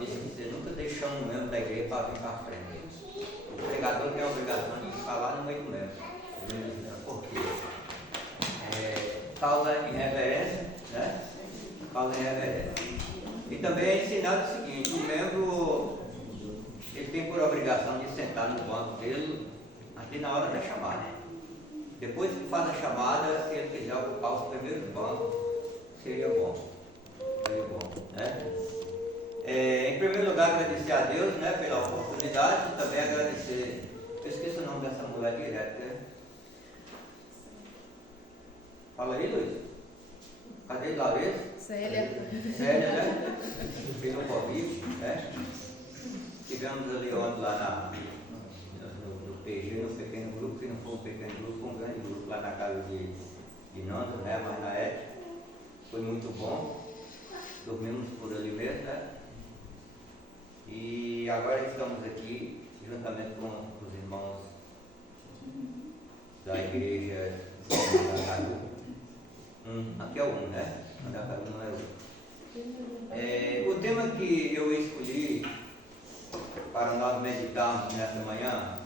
disse que você nunca deixou um membro da igreja para vir para frente. O pregador tem a obrigação de falar no meio do membro. Por quê? Causa irreverência, né? Causa irreverência. E também é ensinado o seguinte: o membro ele tem por obrigação de sentar no banco dele aqui na hora da chamada. Depois que faz a chamada, se ele quiser ocupar os primeiros bancos, seria bom. Seria bom, né? Em primeiro lugar, agradecer a Deus, né, pela oportunidade, e também agradecer. Eu esqueci o nome dessa mulher direto, né? Fala aí, Luiz. Cadê Larissa? Célia. Célia, né? Pelo Covid, né? Tivemos ali ontem lá no PG, no pequeno grupo, que não foi um pequeno grupo, um grande grupo lá na casa de Nando, né? Mas na época foi muito bom. Dormimos por ali mesmo, né? E agora estamos aqui juntamente com os irmãos da igreja da Caju. Aqui é um, né? Da Caju não é outro. O tema que eu escolhi para nós meditarmos nessa manhã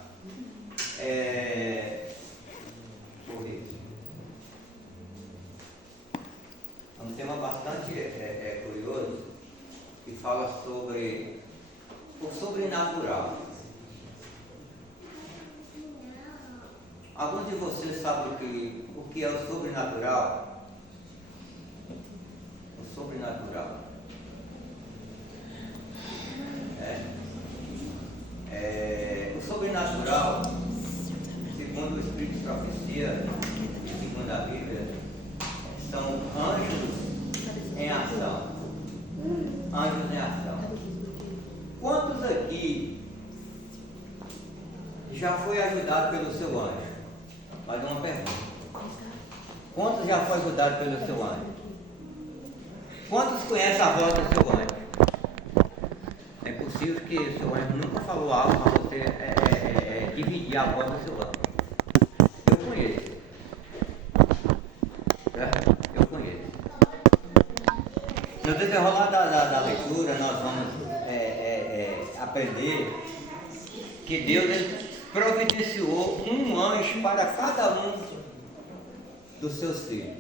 é um tema bastante curioso, que fala sobre o sobrenatural. Alguns de vocês sabem o que é o sobrenatural? O sobrenatural o sobrenatural, segundo o Espírito de Profecia, segundo a Bíblia, são anjos em ação. Anjos em ação. Quantos aqui já foi ajudado pelo seu anjo? Mais uma pergunta. Quantos já foi ajudado pelo seu anjo? Quantos conhecem a voz do seu anjo? É possível que o seu anjo nunca falou algo para você dividir a voz do seu anjo. Eu conheço. Eu conheço. No desenrolar da leitura, nós vamos aprender que Deus providenciou um anjo para cada um dos seus filhos.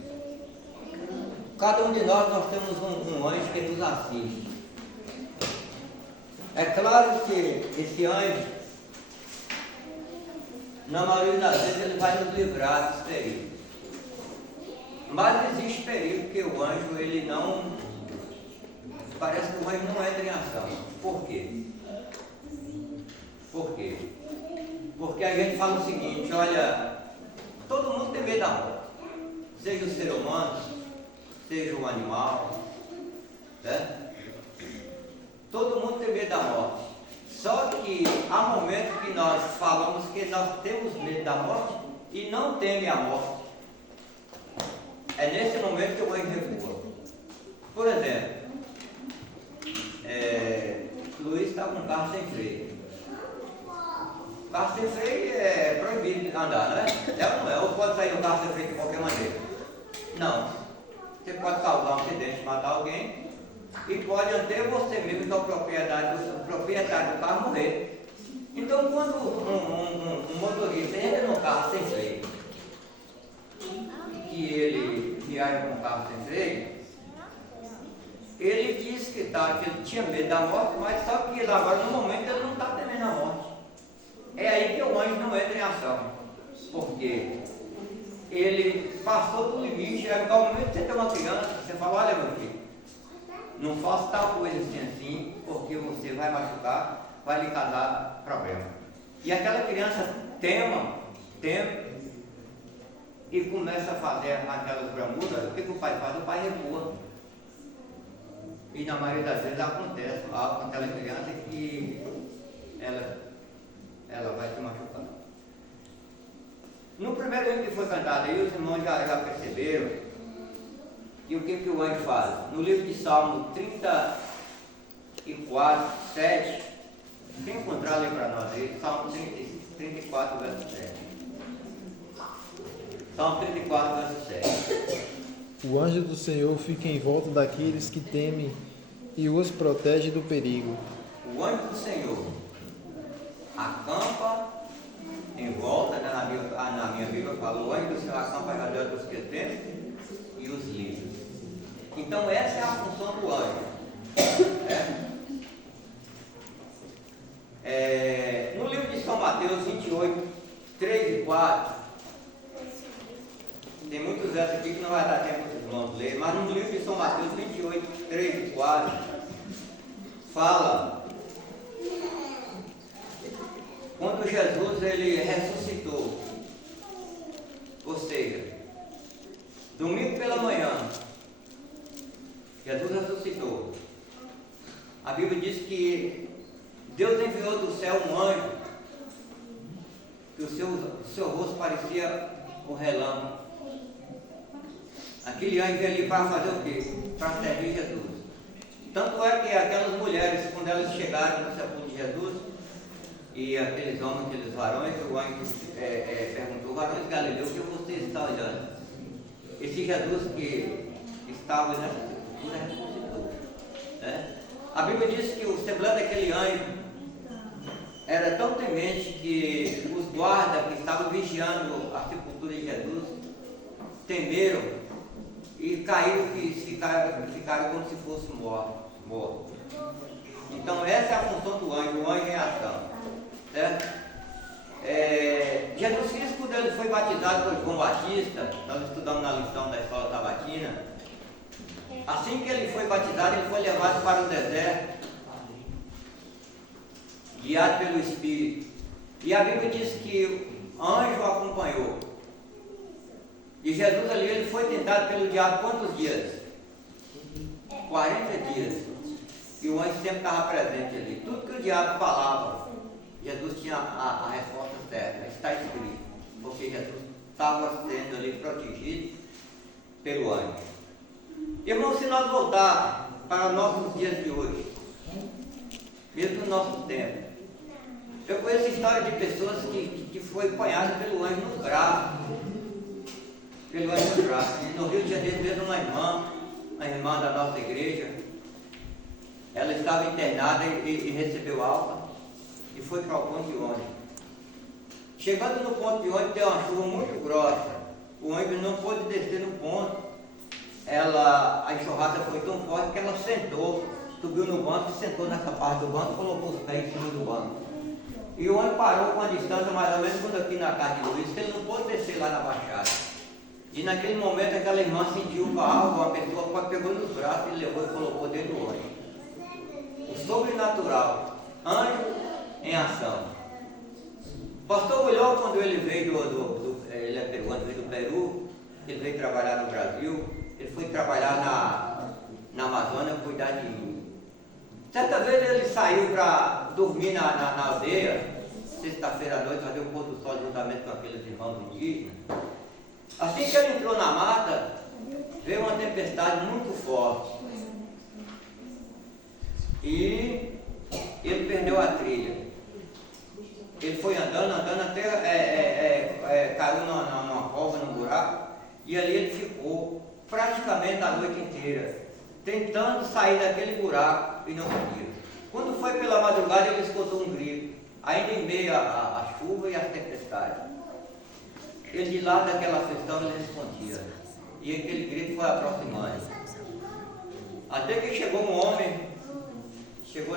Cada um de nós temos um anjo que nos assiste. É claro que esse anjo, na maioria das vezes, ele vai nos livrar dos perigos. Mas existe perigo que o anjo, ele não... Parece que o anjo não entra em ação. Por quê? Por quê? Porque a gente fala o seguinte: olha, todo mundo tem medo da morte. Seja o ser humano, seja o animal, né? Todo mundo tem medo da morte. Só que há momentos que nós falamos que nós temos medo da morte e não temem a morte. É nesse momento que o anjo recua. Por exemplo, Luiz está com um carro sem freio. O carro sem freio é proibido de andar, né? É ou não é? Ou pode sair o carro sem freio de qualquer maneira? Não. Você pode causar um acidente, matar alguém, e pode até você mesmo, que é o proprietário do carro, morrer. Então, quando um motorista entra no carro sem freio, que ele viaja com o carro sem freio, ele disse que ele tinha medo da morte, mas só que agora, no momento, ele não está temendo a morte. É aí que o anjo não entra em ação. Porque ele passou do limite. É igual o momento que você tem uma criança, você fala: olha, meu filho, não faça tal coisa assim, porque você vai machucar, vai lhe causar problema. E aquela criança tema, e começa a fazer aquelas bramuras. O que o pai faz? O pai recua. E na maioria das vezes acontece algo com aquela criança que ela vai se machucar. No primeiro hino que foi cantado aí, os irmãos já perceberam que o que o anjo faz? No livro de Salmo 34, 7, quem encontrar ali para nós aí, Salmo 34, verso 7. Salmo 34, verso 7. O anjo do Senhor fica em volta daqueles que temem e os protege do perigo. O anjo do Senhor acampa em volta, né, na minha Bíblia fala, o anjo do Senhor acampa ao redor dos que temem e os livra. Então essa é a função do anjo. No livro de São Mateus 28, 3 e 4, tem muitos versos aqui que não vai dar tempo de irmãos ler, mas no livro de São Mateus 28, 3 e 4, fala quando Jesus ele ressuscitou, ou seja, domingo pela manhã, Jesus ressuscitou. A Bíblia diz que Deus enviou do céu um anjo, que o seu rosto parecia o relâmpago. Aquele anjo veio ali para fazer o quê? Para servir Jesus. Tanto é que aquelas mulheres, quando elas chegaram no sepulcro de Jesus, e aqueles homens, aqueles varões, o anjo perguntou: varões galileus, o que vocês estão olhando? Esse Jesus que estava nessa sepultura ressuscitou. A Bíblia diz que o semblante daquele anjo era tão temente que os guardas que estavam vigiando a sepultura de Jesus temeram e caíram e ficaram como se fossem mortos. Então essa é a função do anjo, o anjo em ação. Certo? Jesus Cristo, quando ele foi batizado por João Batista, nós estudamos na lição da escola sabatina, assim que ele foi batizado, ele foi levado para o deserto, guiado pelo Espírito. E a Bíblia diz que o anjo o acompanhou. E Jesus ali, ele foi tentado pelo diabo quantos dias? 40 dias. E o anjo sempre estava presente ali. Tudo que o diabo falava, Jesus tinha a resposta certa, está escrito, porque Jesus estava sendo ali protegido pelo anjo. Irmãos, se nós voltar para os nossos dias de hoje, mesmo no nosso tempo, eu conheço história de pessoas que foi apanhada pelo anjo nos braços, No Rio de Janeiro mesmo uma irmã da nossa igreja, ela estava internada e recebeu alta e foi para o ponto de ônibus. Chegando no ponto de ônibus, deu uma chuva muito grossa. O ônibus não pôde descer no ponto. A enxurrada foi tão forte que ela sentou, subiu no banco, sentou nessa parte do banco, colocou os pés em cima do banco. E o ônibus parou com uma distância mais ou menos quando aqui na casa de Luiz, que ele não pôde descer lá na Baixada. E naquele momento aquela irmã sentiu algo, uma pessoa pegou nos braços e levou e colocou dentro do ônibus. O sobrenatural, anjo em ação. O pastor William, quando ele veio ele é peruano, veio do Peru, ele veio trabalhar no Brasil, ele foi trabalhar na Amazônia, cuidar de índio. Certa vez ele saiu para dormir na aldeia, sexta-feira à noite, fazer o pôr do sol juntamente com aqueles irmãos indígenas. Assim que ele entrou na mata, veio uma tempestade muito forte. E ele perdeu a trilha. Ele foi andando até caiu numa cova, num buraco, e ali ele ficou praticamente a noite inteira, tentando sair daquele buraco e não podia. Quando foi pela madrugada, ele escutou um grito, ainda em meio à chuva e à tempestade. Ele de lá daquela aflição ele respondia, e aquele grito foi aproximando. Até que chegou um homem, chegou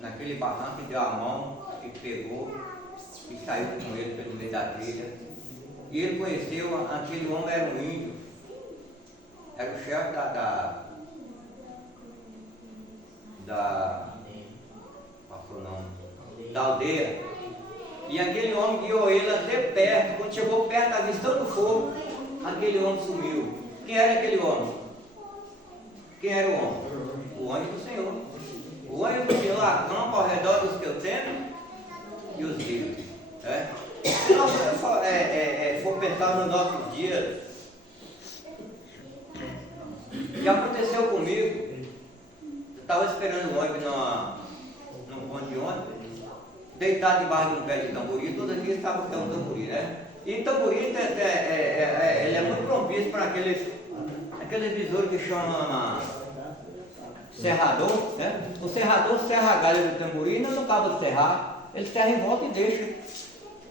naquele barranco e deu a mão e pegou e saiu com ele pelo meio da trilha. E ele conheceu, aquele homem era um índio, era o chefe da aldeia. E aquele homem guiou ele até perto. Quando chegou perto, avistando o fogo, aquele homem sumiu. Quem era aquele homem? Quem era o homem? O anjo do Senhor. O anjo do Senhor acampa ao redor dos que eu temo e os livros. Se nós for pensar nos nossos dias, já aconteceu comigo. Eu estava esperando o ônibus num ponto de ônibus, deitado debaixo de um pé de tambori. Todo dia estava com um tambori, né? E tambori ele é muito propício para aqueles aquele besouro que chama serrador, né? O serrador serra a galha do tamborim, não no cabo de serrar, ele serra em volta e deixa.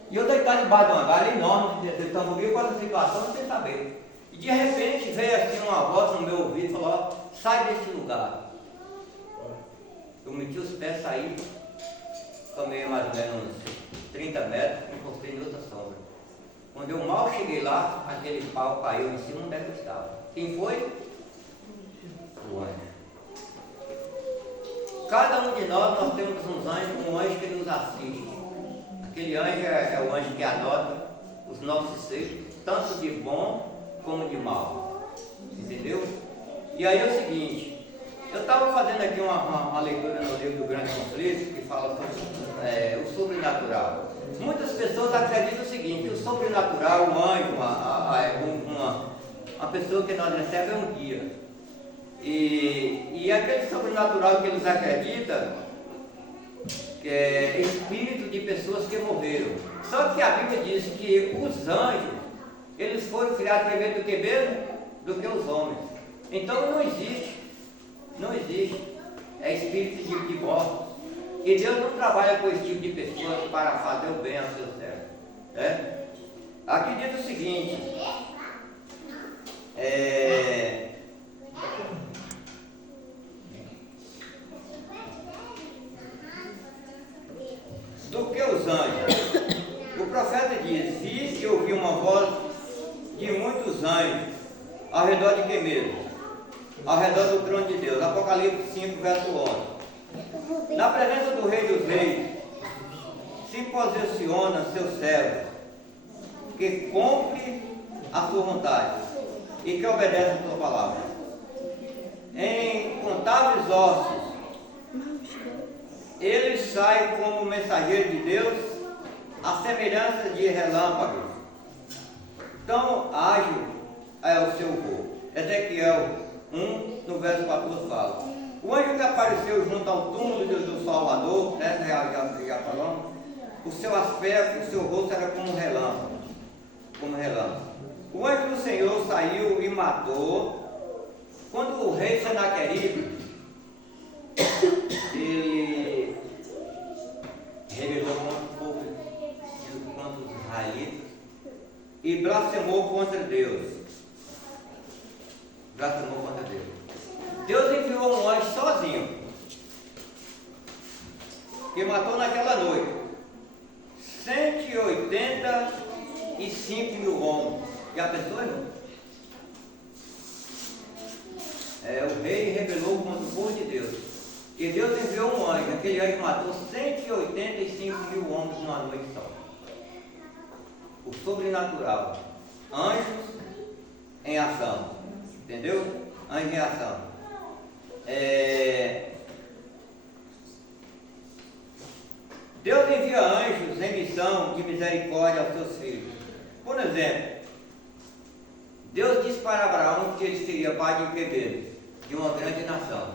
E eu deitado debaixo de uma galha enorme de tamborim, com essa situação, sem saber. E de repente veio assim uma voz no meu ouvido e falou: ó, sai desse lugar. Eu meti os pés, saí, caminhei mais ou menos uns 30 metros, encostei em outra sombra. Quando eu mal cheguei lá, aquele pau caiu em cima onde é que eu estava. Quem foi? O anjo. Cada um de nós temos uns anjos, um anjo que nos assiste. Aquele anjo é o anjo que anota os nossos seres, tanto de bom como de mal. Entendeu? E aí é o seguinte, eu estava fazendo aqui uma leitura no livro do Grande Conflito, que fala sobre o sobrenatural. Muitas pessoas acreditam o seguinte: que o sobrenatural, o anjo, uma pessoa que nós recebemos é um guia. E aquele sobrenatural que eles acreditam que é espírito de pessoas que morreram. Só que a Bíblia diz que os anjos, eles foram criados primeiro do que mesmo? Do que os homens. Então não existe. É espírito de mortos. E Deus não trabalha com esse tipo de pessoas para fazer o bem aos seus servos. Né? Aqui diz o seguinte: do que os anjos. O profeta diz: vi e ouvi uma voz de muitos anjos ao redor de que mesmo? Ao redor do trono de Deus. Apocalipse 5, verso 11. Na presença do Rei dos Reis se posiciona seu servo, que cumpre a sua vontade e que obedece a sua palavra. Em incontáveis ossos, ele sai como mensageiro de Deus, à semelhança de relâmpagos. Tão ágil é o seu voo. Ezequiel 1, no verso 14 fala: o anjo que apareceu junto ao túmulo do Salvador, né, já falamos, o seu aspecto, o seu rosto era como relâmpago. O anjo do Senhor saiu e matou. Quando o rei Senaqueribe, ele rebelou contra o povo, contra os israelitas, e blasfemou contra Deus. Deus enviou um anjo sozinho, que matou naquela noite 185 mil homens. Já pensou, irmão? O rei rebelou contra o povo de Deus. E Deus enviou um anjo. Aquele anjo matou 185 mil homens numa noite só. O sobrenatural. Anjos em ação. Entendeu? Anjos em ação. Deus envia anjos em missão de misericórdia aos seus filhos. Por exemplo, Deus disse para Abraão que ele seria pai de bebês, de uma grande nação.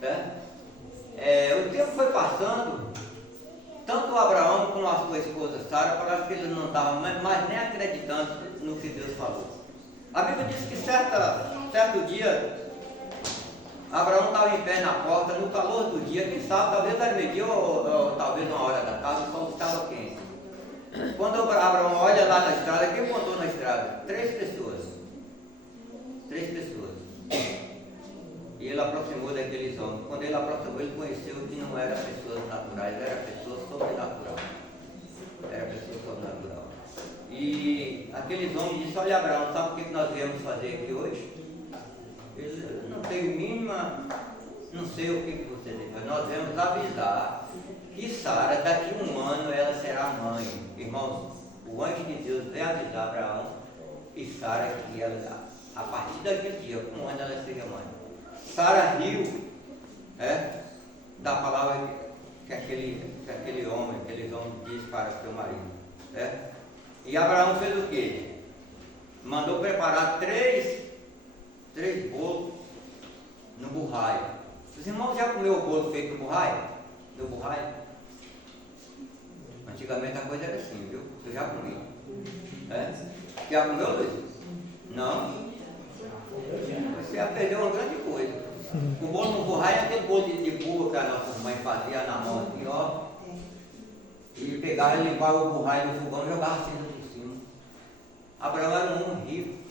O tempo foi passando, tanto Abraão como a sua esposa Sara, parece que eles não estavam mais nem acreditando no que Deus falou. A Bíblia diz que certo dia, Abraão estava em pé na porta, no calor do dia, quem sabe, talvez era meio-dia ou talvez uma hora da tarde, o sol estava quente. Quando Abraão olha lá na estrada, quem montou na estrada? 3 pessoas. E ele aproximou daqueles homens. Quando ele aproximou, ele conheceu que não eram pessoas naturais, eram pessoas sobrenaturais. E aqueles homens disseram: olha, Abraão, sabe o que nós viemos fazer aqui hoje? Ele não tem mínima, não sei o que você diz. Nós viemos avisar que Sara, daqui a 1 ano, ela será mãe. Irmãos, o anjo de Deus veio avisar Abraão e Sara que ela, a partir daquele dia, 1 ano, ela seria mãe. Sara riu da palavra que aquele homem disse para o seu marido. E Abraão fez o quê? Mandou preparar 3 bolos no burraio. Os irmãos já comeu o bolo feito no burraio? No burraio? Antigamente a coisa era assim, viu? Eu já comi. Já comeu, Luiz? Não? perdeu uma grande coisa. O bolo no borraio é aquele bolo de burro que a nossa mãe fazia na mão assim, ó. Ele pegava e limpava o borraio no fogão e jogava assim por cima. Abraão era um homem rico.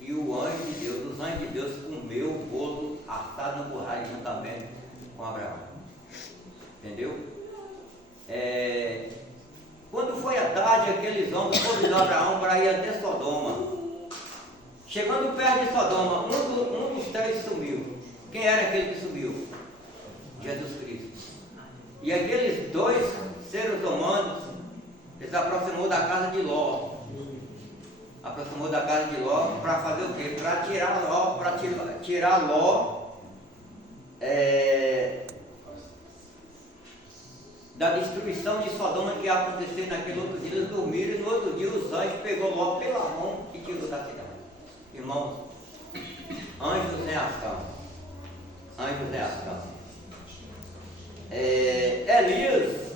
E o anjo de Deus, os anjos de Deus comeu o bolo assado no borraio juntamente com Abraão. Entendeu? Quando foi à tarde, aqueles homens convidaram Abraão para ir até Sodoma. Chegando perto de Sodoma, um dos três sumiu. Quem era aquele que subiu? Jesus Cristo. E aqueles dois seres humanos, eles aproximou da casa de Ló. Aproximou da casa de Ló para fazer o quê? Para tirar Ló da destruição de Sodoma que ia acontecer naquele outro dia. Eles dormiram e no outro dia os anjos pegou Ló pela mão e tirou da cidade. Irmãos, anjos em ação. Anjos em ação. Elias,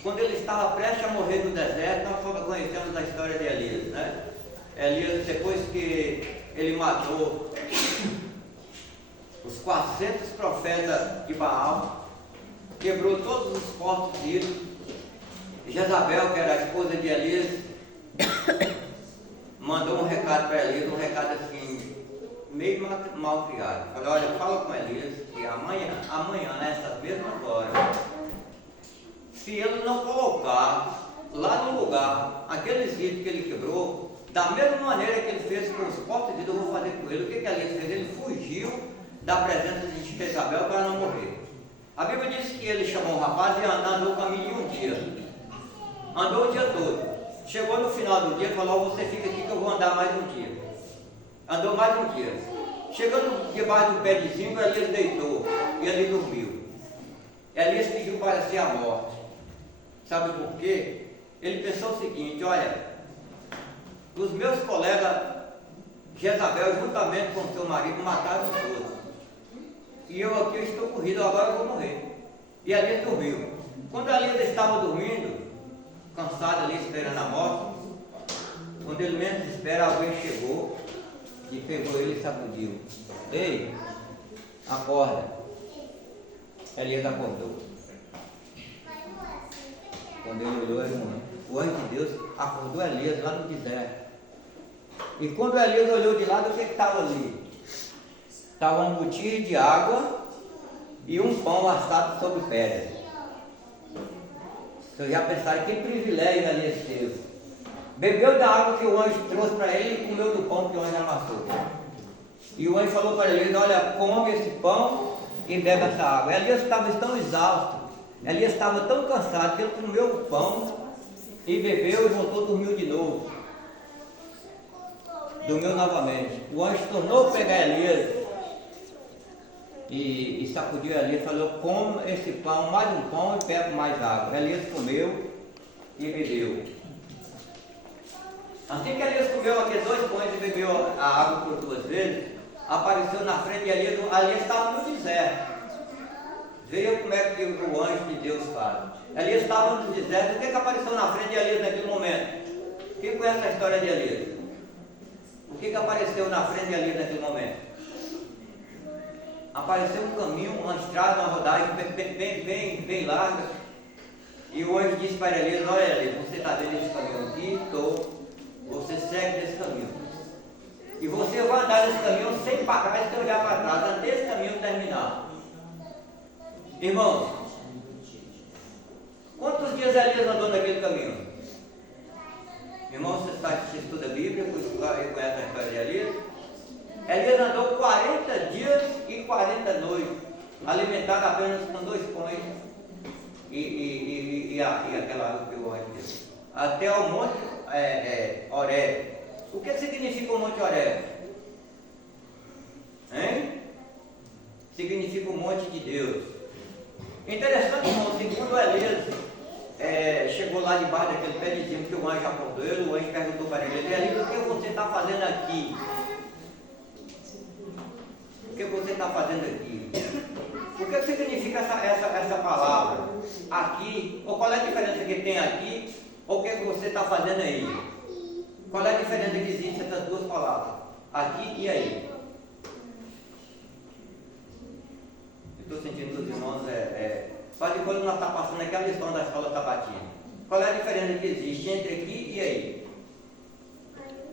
quando ele estava prestes a morrer no deserto, nós conhecemos a história de Elias, né? Elias, depois que ele matou os 400 profetas de Baal, quebrou todos os postos de ídolos. Jezabel, que era a esposa de Elias, mandou um recado para Elias, um recado assim, meio mal criado. Falou: olha, fala com Elias que amanhã, nessas mesmas horas, se ele não colocar lá no lugar aqueles ídolos que ele quebrou, da mesma maneira que ele fez com os postos de ídolos, eu vou fazer com ele. O que Elias fez? Ele fugiu da presença de Jezabel para não morrer. A Bíblia diz que ele chamou um rapaz e andou o caminho de um dia. Andou o dia todo. Chegou no final do dia e falou: você fica aqui que eu vou andar mais um dia. Andou mais um dia. Chegando debaixo do pé de zinco, Elias deitou e ele dormiu. Elias pediu para si a morte. Sabe por quê? Ele pensou o seguinte: olha, os meus colegas Jezabel, juntamente com seu marido, mataram todos. E eu aqui estou corrido, agora eu vou morrer. E Elias dormiu. Quando Elias estava dormindo, cansado ali, esperando a morte, quando ele menos espera, alguém chegou e pegou ele e sacudiu. Ei, acorda. Elias acordou. Quando ele olhou, era um anjo. O anjo de Deus acordou Elias lá no deserto. E quando Elias olhou de lado, o que estava ali? Estava um botija de água e um pão assado sobre pedra. Vocês já pensaram que privilégio Elias teve. Bebeu da água que o anjo trouxe para ele e comeu do pão que o anjo amassou. E o anjo falou para Elias: olha, come esse pão e bebe essa água. Elias estava tão exausto, Elias estava tão cansado que ele comeu o pão e bebeu e voltou, dormiu de novo. Dormiu novamente. O anjo tornou a pegar Elias e sacudiu Elias e falou: come esse pão, mais um pão e bebe mais água. Elias comeu e bebeu. Assim que Elias comeu aqueles 2 pães e bebeu a água por 2 vezes, apareceu na frente de Elias. Elias estava no deserto. Veja como é que o anjo de Deus fala. Elias estava no deserto. O que apareceu na frente de Elias naquele momento? Quem conhece a história de Elias? O que apareceu na frente de Elias naquele momento? Apareceu um caminho, uma estrada, uma rodagem bem larga. E o anjo disse para Elias: olha, Elias, você está vendo esse caminho aqui? Estou. Você segue nesse caminho. E você vai andar nesse caminho sem parar e sem olhar para trás, até esse caminho terminar. Irmãos, quantos dias Elias andou naquele caminho? Irmãos, você estuda a Bíblia, conhece a história de Elias? Elias andou 40 dias e 40 noites, alimentado apenas com 2 pães e aquela água que o anjo deu. Até o monte Horebe. O que significa o monte Horebe? Significa o monte de Deus. Interessante, irmão, segundo Elias chegou lá debaixo daquele pé de zinco que o anjo acordou ele, o anjo perguntou para ele: Elias, o que você está fazendo aqui? O que você está fazendo aqui? O que significa essa palavra? Aqui, ou qual é a diferença que tem aqui, ou o que você está fazendo aí? Qual é a diferença que existe essas 2 palavras? Aqui e aí? estou sentindo dos irmãos só de quando nós estamos passando aquela lição da escola sabatina. Qual é a diferença que existe entre aqui e aí?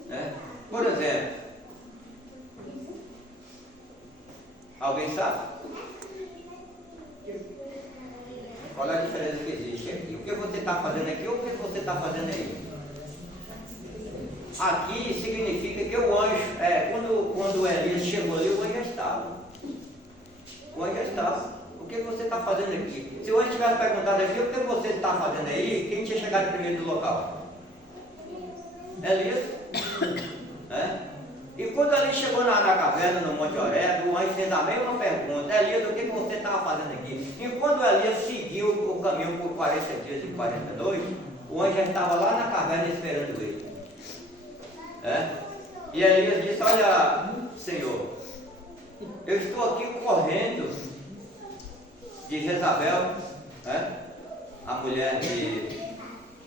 Né? Por exemplo, alguém sabe? Qual é a diferença que existe aqui? O que você está fazendo aqui ou o que você está fazendo aí? Aqui significa que o anjo, quando Elias chegou ali, o anjo já estava. O anjo já estava. O que você está fazendo aqui? Se o anjo tivesse perguntado aqui, o que você está fazendo aí? Quem tinha chegado primeiro do local? Elias. E quando ele chegou na caverna, no Monte Horebe, o anjo fez a mesma pergunta: Elias, o que você estava fazendo aqui? E quando Elias seguiu o caminho por 40 dias e 40 noites, o anjo já estava lá na caverna esperando ele. E Elias disse: olha, Senhor, eu estou aqui correndo de Jezabel, a mulher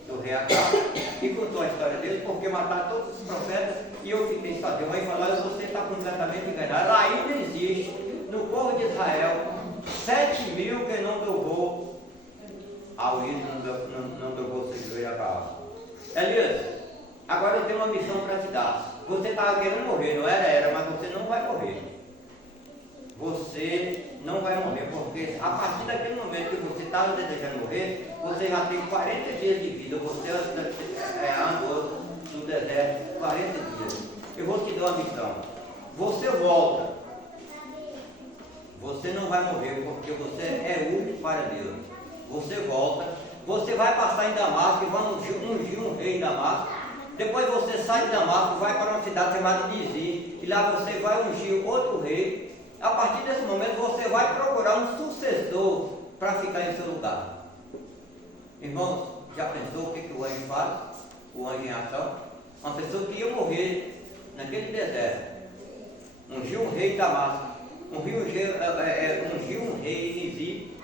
do rei Acabe, e contou a história dele, porque mataram todos os profetas, e eu fiquei sozinho. A mãe falou: olha, você está completamente enganado. Ainda existe no povo de Israel 7.000 que não dobrou ao ídolo, não dobrou o seu joelho a Baal. Elias, agora eu tenho uma missão para te dar. Você estava querendo morrer, não era, mas você não vai morrer. Você não vai morrer, porque a partir daquele momento que você estava desejando morrer, você já tem 40 dias de vida. Você andou no deserto 40 dias. Eu vou te dar uma missão. Você volta. Você não vai morrer, porque você é útil para Deus. Você volta. Você vai passar em Damasco e vai ungir um rei em Damasco. Depois você sai de Damasco, vai para uma cidade chamada Nizim, e lá você vai ungir outro rei. A partir desse momento você vai procurar um sucessor para ficar em seu lugar. Irmãos, já pensou o que o anjo faz? O anjo em ação? Uma pessoa que ia morrer naquele deserto, ungiu um rei em Damasco, ungiu um rei em Nizim,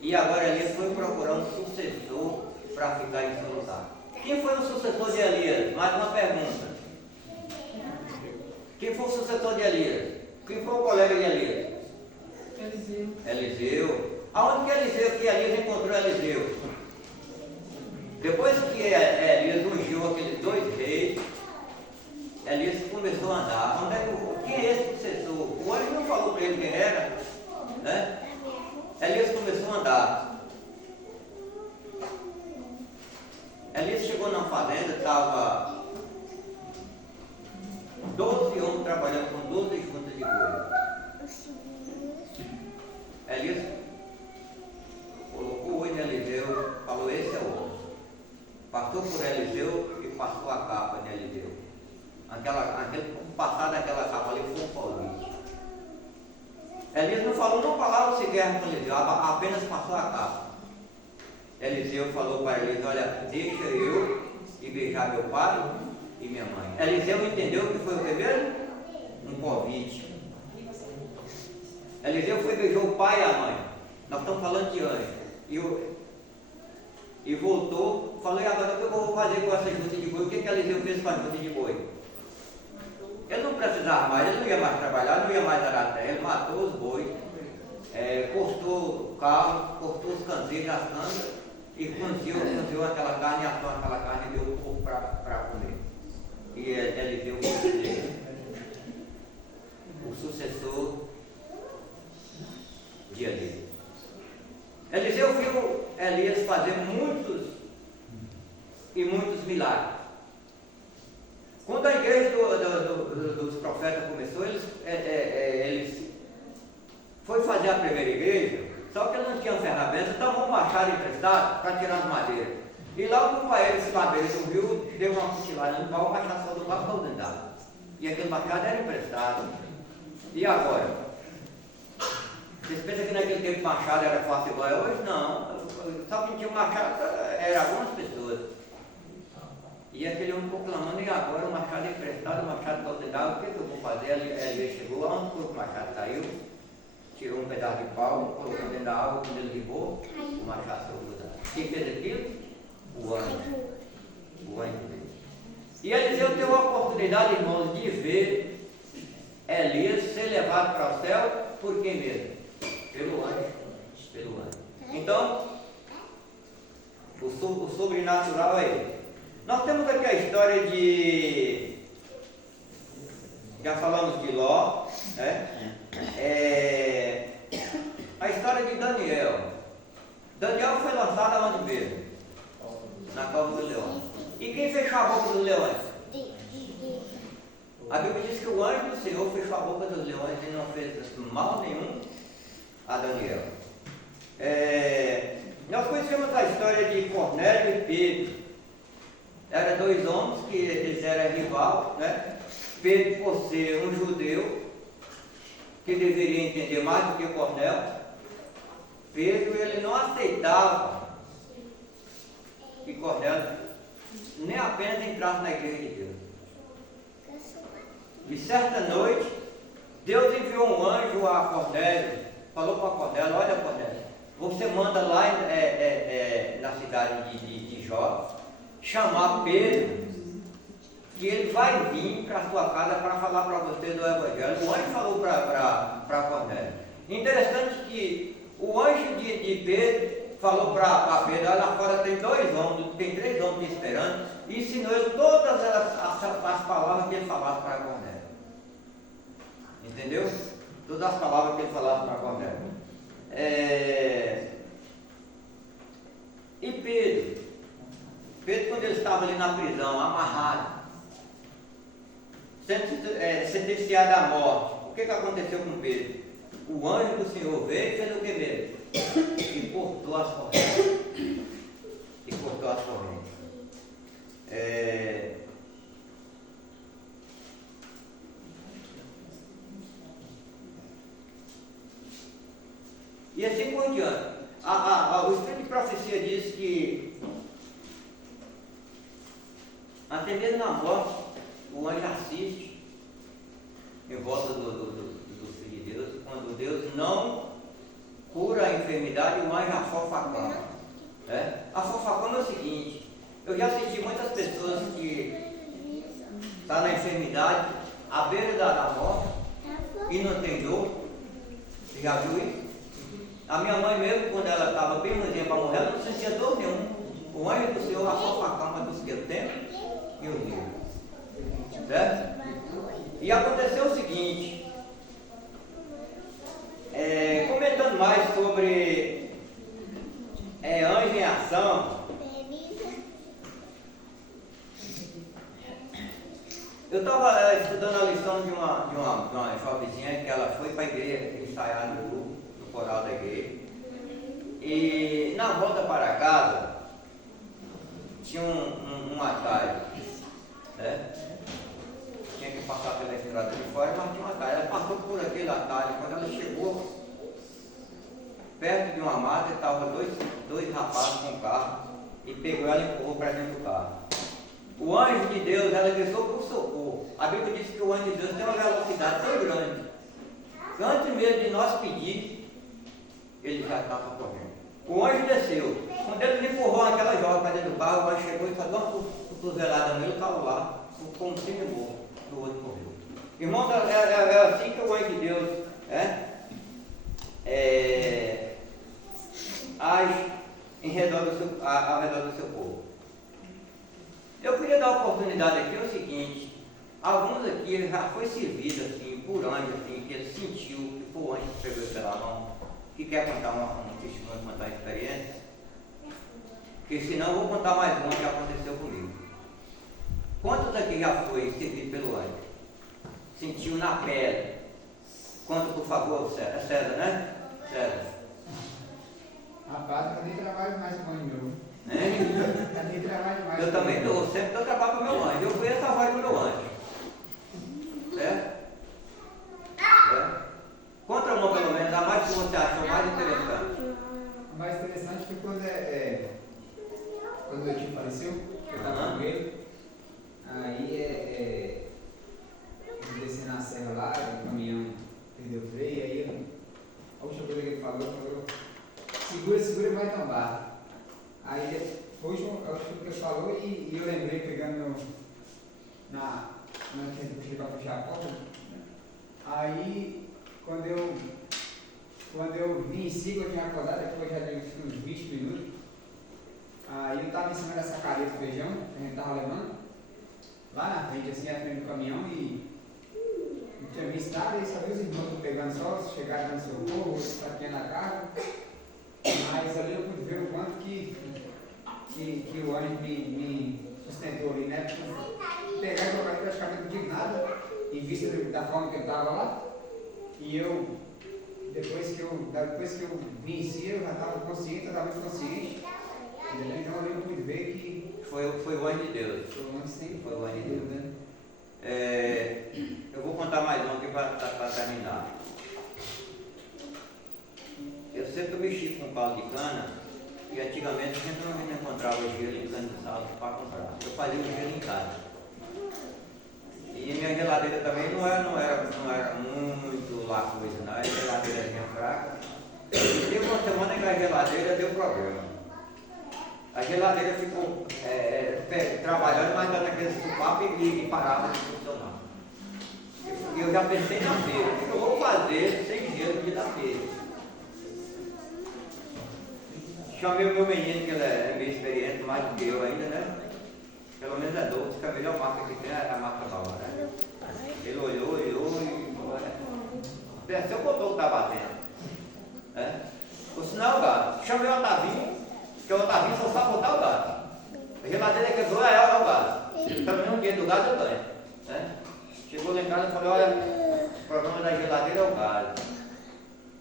e agora Elias foi procurar um sucessor para ficar em seu lugar. Quem foi o sucessor de Elias? Mais uma pergunta. Quem foi o sucessor de Elias? Quem foi o colega de Elias? Eliseu. Aonde que Elias encontrou Eliseu? Depois que Elias ungiu aqueles 2 reis, Elias começou a andar. Quem é esse sucessor? O anjo não falou para ele quem era, né? Elias começou a andar. Elias chegou na fazenda, estava 12 homens trabalhando com 12 juntas de boi. Elias colocou o olho em Eliseu, falou: esse é o homem. Passou por Eliseu e passou a capa de Eliseu. Passar daquela capa ali foi um convite. Elias não falou uma palavra sequer com Eliseu, apenas passou a capa. Eliseu falou para Elias: olha, deixa eu ir beijar meu pai e minha mãe. Eliseu entendeu que foi o que mesmo? Um convite. Eliseu foi e beijou o pai e a mãe. Nós estamos falando de anjo. E voltou, falou: e agora o que eu vou fazer com essa junta de boi? O que Eliseu fez com a junta de boi? Ele não precisava mais, ele não ia mais trabalhar, não ia mais arar a terra, ele matou os bois, cortou o carro, cortou os canteiros, as canas, e cozinhou aquela carne, assou aquela carne e deu o povo para comer. E Eliseu foi o sucessor de Elias. Eliseu viu Elias fazer muitos milagres. Quando a igreja dos profetas começou, eles foi fazer a primeira igreja, só que eles não tinham ferramenta, então vamos machado emprestado para tirar as madeiras. E lá o companheiro desse madeira do rio deu uma cuchilada no pau, o machado saiu do pau para o dentado. E aquele machado era emprestado. E agora? Vocês pensam que naquele tempo machado era fácil igual é hoje? Não. Só quem tinha machado eram algumas pessoas. E aquele homem proclamando: e agora o machado é emprestado, o machado está dentado, o que eu vou fazer? Ele chegou, aonde foi que o machado caiu? Tirou um pedaço de pau, colocou dentro da água, quando ele ligou, o machado saiu do dentado. Quem fez aquilo? O anjo. O anjo dele. E Eliseu teve a oportunidade, irmãos, de ver Elias ser levado para o céu por quem mesmo? Pelo anjo. Pelo anjo. Então, o sobrenatural é ele. Nós temos aqui a história de... Já falamos de Ló, né? A história de Daniel. Daniel foi lançado aonde mesmo? Na cova dos leões. E quem fechou a boca dos leões? A Bíblia diz que o anjo do Senhor fechou a boca dos leões e não fez mal nenhum a Daniel. Nós conhecemos a história de Cornélio e Pedro. Eram dois homens que eles eram rival, né? Pedro, por ser um judeu, que deveria entender mais do que Cornélio, Pedro ele não aceitava que Cornélio nem apenas entrasse na igreja de Deus. E certa noite, Deus enviou um anjo a Cornélio, falou para Cornélio: olha, Cornélio, você manda lá na cidade de Jó chamar Pedro, que ele vai vir para a sua casa para falar para você do Evangelho. O anjo falou para Cornélio. Interessante que o anjo de Pedro falou para Pedro: olha, lá fora tem três homens esperando, e ensinou ele todas as palavras que ele falava para Cornélio. Entendeu? Todas as palavras que ele falava para Cornélio. E Pedro, quando ele estava ali na prisão, amarrado, sendo sentenciado à morte, o que aconteceu com Pedro? O anjo do Senhor veio e fez o que mesmo? E cortou as correntes. E assim por diante. O Espírito de Profecia diz que até mesmo na morte, o anjo assiste em volta do Filho de Deus. Quando Deus não cura a enfermidade, o anjo afofa a cama. Afofa a cama é o seguinte: eu já assisti muitas pessoas que estão na enfermidade, à beira da morte, e não tem dor. Você já viu isso? A minha mãe mesmo, quando ela estava bem ruimzinha para morrer, ela não sentia dor nenhuma. O anjo do Senhor afofa a cama dos que eu tenho e o livro. Certo? E aconteceu o seguinte, comentando mais sobre anjo em ação, eu estava estudando a lição de uma jovenzinha que ela foi para a igreja ensaiar no coral da igreja, e na volta para casa tinha um atalho, né? Tinha que passar pela estrada de fora, mas tinha um atalho. Ela passou por aquele atalho. Quando ela chegou perto de uma mata, estavam dois rapazes com carro, e pegou ela e empurrou para dentro do carro. O anjo de Deus, ela gritou por socorro. A Bíblia diz que o anjo de Deus tem uma velocidade tão grande que antes mesmo de nós pedir, ele já estava correndo. O anjo desceu. Quando ele empurrou aquela jovem para dentro do carro, o anjo chegou e falou uma cruzeiada nele, estava lá, como se morreu. O outro morreu. Irmãos, é assim que o anjo de Deus age ao redor do seu povo. Eu queria dar a oportunidade aqui, é o seguinte: alguns aqui já foi servido assim, por anjo, assim, que ele sentiu que foi o anjo que pegou pela mão, que quer contar um testemunho, contar uma experiência, porque senão eu vou contar mais uma que aconteceu comigo. Quantos aqui já foi servido pelo anjo? Sentiu na pele? Conta, por favor, César, né? César. Rapaz, eu nem trabalho mais com o anjo meu. Eu nem trabalho mais. Eu também estou, sempre estou trabalhando com o meu anjo. Eu fui essa voz do meu anjo. Certo? Conta uma pelo menos, a mais que você achou mais interessante. O mais interessante foi quando o tio faleceu, eu estava com ele. Aí eu desci na serra lá, o caminhão perdeu o freio, aí a última coisa que ele falou, segura vai tombar. Aí foi a última coisa que ele falou e eu lembrei pegando na tinha que para puxar a porta. Aí quando eu Quando eu vim em si, eu tinha acordado, depois já deu uns 20 minutos. Aí eu estava em cima dessa careta de feijão que a gente estava levando, lá na frente, assim, à frente do caminhão, e não tinha visto nada, e só vi os irmãos pegando só, chegaram dando socorro, outros tapeando a carga. Mas ali eu pude ver o quanto que o anjo me sustentou ali, né? Pegar e jogar praticamente não tive nada, em vista da forma que ele estava lá. E eu, depois que eu vim em si, eu já estava consciente, totalmente consciente. Então ali eu pude ver que Foi o anjo de Deus. foi o anjo sim, Foi o anjo de Deus. né? Eu vou contar mais um aqui para terminar. Eu sempre mexi com pau de cana e antigamente a gente não encontrava gelo em cana de sal para comprar. Eu fazia o gelo em casa. E minha geladeira também não era muito lá coisa, não. Era geladeira fraca. E teve uma semana que a geladeira deu problema. A geladeira ficou trabalhando, mas dando aquele supapo e parava de funcionar. E eu já pensei na feira, o que eu vou fazer sem gelo de da feira? Chamei o meu menino, que ele é meio experiente, mais do que eu ainda, né? Pelo menos é doce, que a melhor marca que tem é a marca Nova, né? Ele olhou e percebeu o botão que está batendo. Né? O sinal é o gato. Chamei o Otavinho, que o Otavinho só sabe botar o gato. A geladeira quebrou, é o gato. Pelo menos o dinheiro do gato eu ganho. Né? Chegou lá em casa e falou, olha, o problema da geladeira é o gato.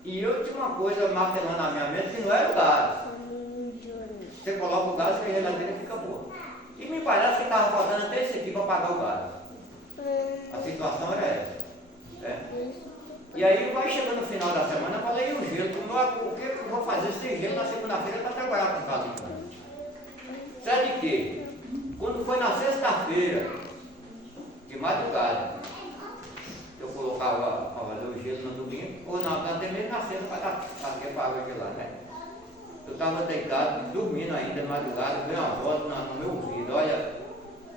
E eu tinha uma coisa martelando na minha mente que não era o gato. Você coloca o gás e a geladeira fica boa. E me parece que estava faltando até esse aqui para pagar o gás. A situação era essa. Né? E aí vai chegando no final da semana, eu falei, e o gelo? O que eu vou fazer sem gelo na segunda-feira para trabalhar com casa de cana? Sabe que? Quando foi na sexta-feira, de madrugada, eu colocava o gelo no domingo, ou não, até mesmo na sexta para a água gelar, né? Eu estava deitado, dormindo ainda de madrugada, veio uma voz no meu ouvido, olha,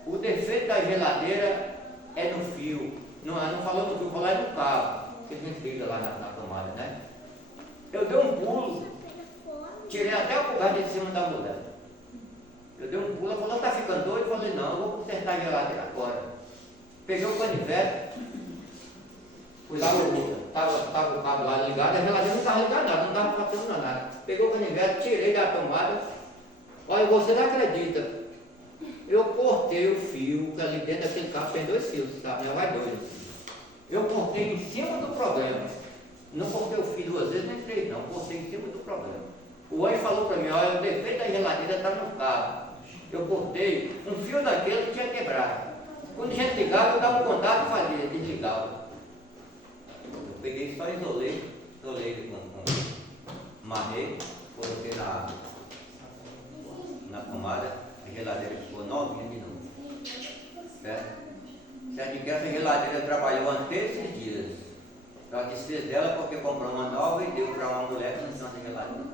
o defeito da geladeira é no fio, não falou no fio, falou é no cabo, que me liga lá na tomada, né? Eu dei um pulo, tirei até o fogão de cima da mulher. Eu dei um pulo, ela falou, tá ficando doido? Eu falei, não, eu vou consertar a geladeira agora. Peguei o canivete, fui lá, estava o cabo lá ligado, a geladeira não estava ligada nada, não estava funcionando nada. Peguei o canivete, tirei da tomada. Olha, você não acredita. Eu cortei o fio, que ali dentro daquele cabo tem 2 fios, sabe? Não vai 2. Eu cortei em cima do problema. Não cortei o fio 2 vezes, nem 3 não, cortei em cima do problema. O anjo falou para mim, olha, o defeito da geladeira está no cabo. Eu cortei um fio daquele que tinha quebrado. Quando a gente ligava, eu dava um contato e fazia, desligava. Eu peguei só isolei ele com marrei, coloquei na tomada, a geladeira ficou novinha de novo. Certo? Certo que essa geladeira trabalhou até esses dias. Eu desfiz dela porque comprou uma nova e deu para uma mulher que não tinha geladeira.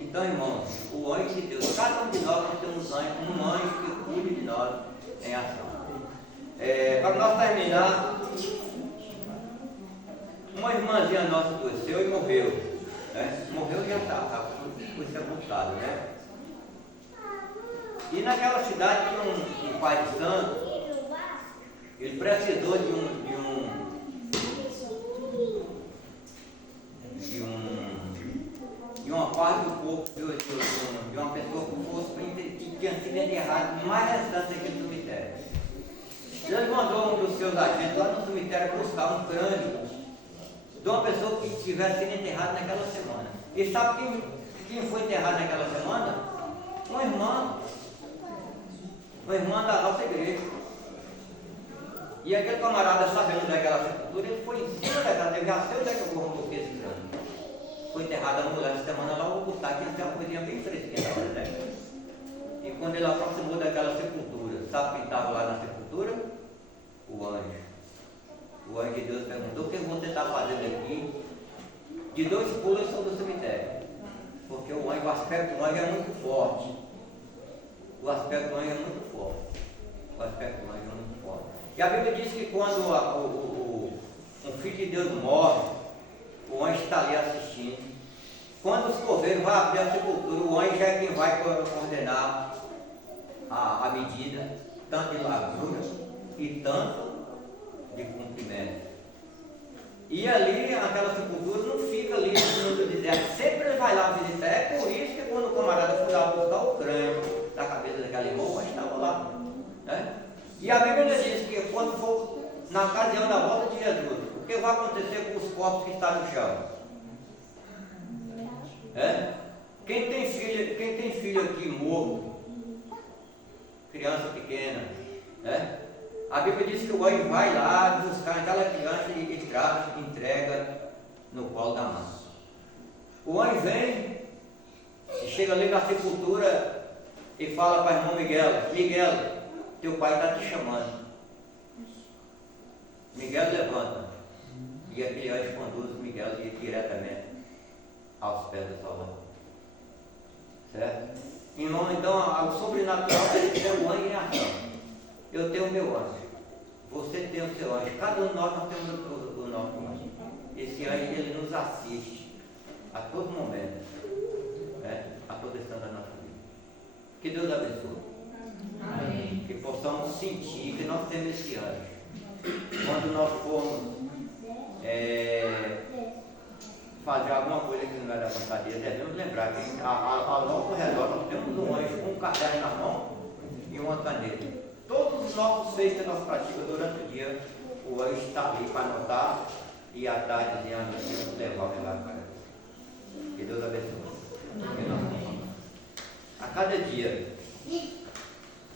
Então, irmãos, o anjo de Deus, cada um de nós temos um anjo que cuide de nós em ação. Para nós terminar, uma irmãzinha nossa adoeceu e morreu. Né? Morreu e já foi sepultado, né? E naquela cidade tinha um pai de santo, ele precisou de uma parte do corpo de uma pessoa que tinha sido enterrada mais restante daquele cemitério. Ele mandou um dos seus agentes lá no cemitério buscar um crânio de uma pessoa que tivesse sido enterrada naquela semana. E sabe quem foi enterrado naquela semana? Uma irmã da nossa igreja. E aquele camarada, sabendo daquela sepultura, ele foi em cima daquela, ele já sei onde é que eu vou romper esse crânio. Foi enterrada a mulher essa semana lá, eu vou botar aqui até uma coisinha bem fresquinha na hora, né? E quando ele aproximou daquela sepultura, sabe quem estava lá na sepultura? O anjo. O anjo de Deus perguntou, o que você está fazendo aqui? De 2 pulos sobre o cemitério. Porque o aspecto do anjo é muito forte. O aspecto do anjo é muito forte. O aspecto do anjo é muito forte. E a Bíblia diz que quando um filho de Deus morre, o anjo está ali assistindo. Quando os coveiros vão abrir a sepultura, o anjo é quem vai coordenar a medida, tanto de largura e tanto de comprimento. E ali, aquela sepultura não fica ali no deserto, sempre ele vai lá visitar. É por isso que quando o camarada foi lá buscar o crânio da cabeça daquele irmão, mas estava lá. Né? E a Bíblia diz que quando for na ocasião da volta de Jesus, o que vai acontecer com os corpos que estão no chão? Quem tem filho aqui morto, criança pequena, a Bíblia diz que o anjo vai lá buscar aquela criança e traz, entrega no colo da mãe. O anjo vem e chega ali na sepultura e fala para o irmão Miguel: Miguel, teu pai está te chamando. Miguel levanta. E aquele anjo conduz Miguel diretamente aos pés do Salvador. Certo? Irmão, então, o sobrenatural é o anjo em ação. Eu tenho o meu anjo. Você tem o seu anjo. Cada um de nós temos o nosso anjo. Esse anjo, ele nos assiste a todo momento. A todo instante da nossa vida. Que Deus abençoe. Amém. Que possamos sentir que nós temos esse anjo. Quando nós formos fazer alguma coisa que não é da vontade de Deus, devemos lembrar que ao nosso redor nós temos um anjo com um caderno na mão e uma caneta. Todos os nossos feitos que nós praticamos durante o dia, o anjo está ali para anotar e à tarde dizendo levar o melhor para ele. Que Deus abençoe. A cada dia